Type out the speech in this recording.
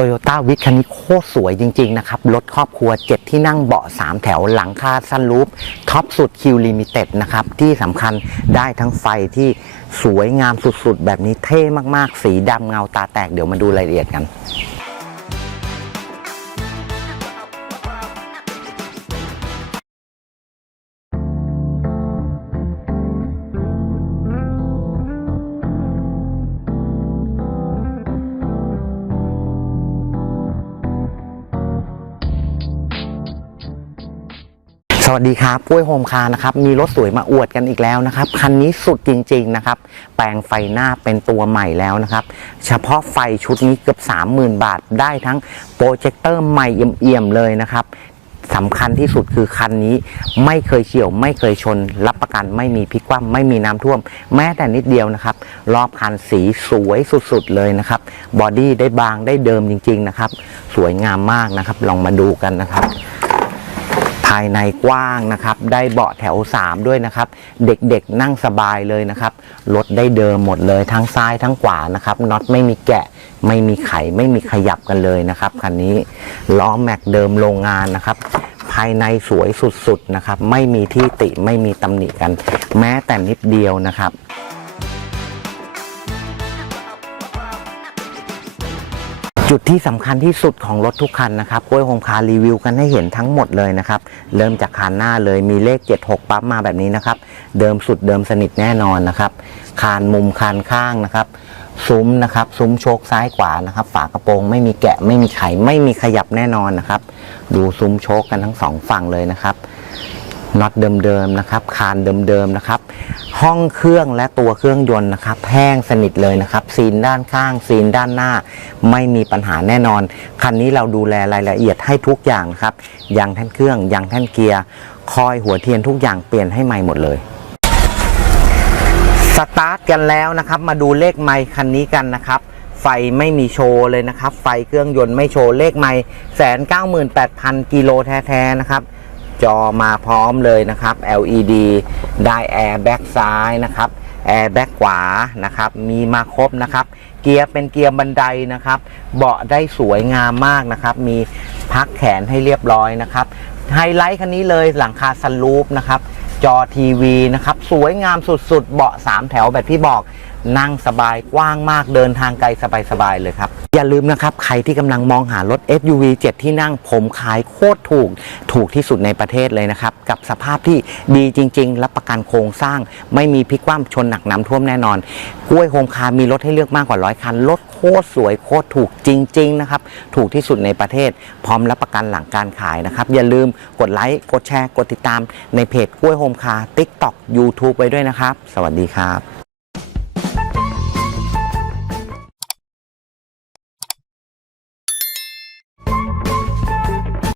โตโยต้าวิทคันนี้โคตรสวยจริง ๆ นะครับ รถครอบครัว 7 ที่นั่งเบาะ 3 แถวหลังคาซันรูฟท็อปสุดคิวลิมิเต็ดนะครับ ที่สำคัญได้ทั้งไฟที่สวยงามสุดๆ แบบนี้เท่มากๆ สีดำเงาตาแตกเดี๋ยวมาดูรายละเอียดกัน สวัสดีครับกล้วยโฮมคาร์นะครับ มีรถสวยมาอวดกันอีกแล้วนะครับ คันนี้สุดจริงๆนะครับ แปลงไฟหน้าเป็นตัวใหม่แล้วนะครับ เฉพาะไฟชุดนี้เกือบ 30,000 บาทได้ทั้งโปรเจคเตอร์ใหม่เอี่ยมๆเลยนะครับสำคัญที่สุดคือคันนี้ไม่เคยเฉียวไม่เคยชน รับประกันไม่มีพลิกคว่ำไม่มีน้ำท่วม แม้แต่นิดเดียวนะครับ รอบคันสีสวยสุดๆเลยนะครับ บอดี้ได้บางได้เดิมจริง ๆนะครับ สวยงามมากนะครับ ลองมาดูกันนะครับ ภายในกว้างนะครับ ได้เบาะแถว 3 ด้วยนะครับ เด็กๆนั่งสบายเลยนะครับ รถได้เดิมหมดเลยทั้งซ้ายทั้งขวานะครับน็อตไม่มีแกะ ไม่มีไขไม่มีขยับกันเลยนะครับคันนี้ล้อแม็กเดิมโรงงานนะครับ ภายในสวยสุดๆนะครับ ไม่มีที่ติไม่มีตำหนิกัน แม้แต่นิดเดียวนะครับ จุดที่สำคัญที่สุดของรถทุกคันนะครับกล้วยโฮมคาร์รีวิวกันให้เห็นทั้งหมดเลยนะครับ เริ่มจากคันหน้าเลยมีเลข 76 ปั๊บมาแบบนี้นะครับ เดิมสุดเดิมสนิทแน่นอนนะครับคานมุมคานข้างนะครับ ซุ้มนะครับ ซุ้มโชคซ้ายขวานะครับ ฝากระโปรงไม่มีแกะไม่มีไขไม่มีขยับแน่นอนนะครับ ดูซุ้มโชคกันทั้งสองฝั่งเลยนะครับน็อตเดิมๆนะครับ คานเดิมๆนะครับ ห้องเครื่องและตัวเครื่องยนต์นะครับแห้งสนิทเลยนะครับ ซีนด้านข้าง ซีนด้านหน้า ไม่มีปัญหาแน่นอน คันนี้เราดูแลรายละเอียดให้ทุกอย่างนะครับยางแท่นเครื่องยางแท่นเกียร์ คอยหัวเทียนทุกอย่างเปลี่ยนให้ใหม่หมดเลยสตาร์ทกันแล้วนะครับมาดูเลขไมค์คันนี้กันนะครับไฟไม่มีโชว์เลยนะครับ ไฟเครื่องยนต์ไม่โชว์เลขไมค์แสนเก้าหมื่นแปดพันกิโลแท้ๆนะครับ จอมาพร้อมเลยนะครับ LED ได้แอร์แบ็กซ้ายนะครับแอร์แบ็กขวานะครับมีมาครบนะครับ เกียร์เป็นเกียร์บันไดนะครับ เบาะได้สวยงามมากนะครับ มีพักแขนให้เรียบร้อยนะครับไฮไลท์คันนี้เลยหลังคาซันรูฟนะครับ จอทีวีนะครับ สวยงามสุดๆ เบาะ 3 แถวแบบที่บอก นั่งสบายกว้างมากเดินทางไกลสบายๆเลยครับ อย่าลืมนะครับ ใครที่กำลังมองหารถ SUV 7 ที่นั่งผมขายโคตรถูก ถูกที่สุดในประเทศเลยนะครับ กับสภาพที่ดีจริง ๆ รับประกันโครงสร้าง ไม่มีพลิกคว่ำชนหนักน้ำท่วมแน่นอนกล้วยโฮมคาร์มีรถให้เลือกมากกว่าร้อยคันรถโคตรสวยโคตรถูกจริง ๆ นะครับ ถูกที่สุดในประเทศ พร้อมรับประกันหลังการขายนะครับ อย่าลืมกดไลค์กดแชร์ กดติดตามในเพจกล้วยโฮมคาร์ TikTok YouTube ไว้ด้วยนะครับ สวัสดีครับ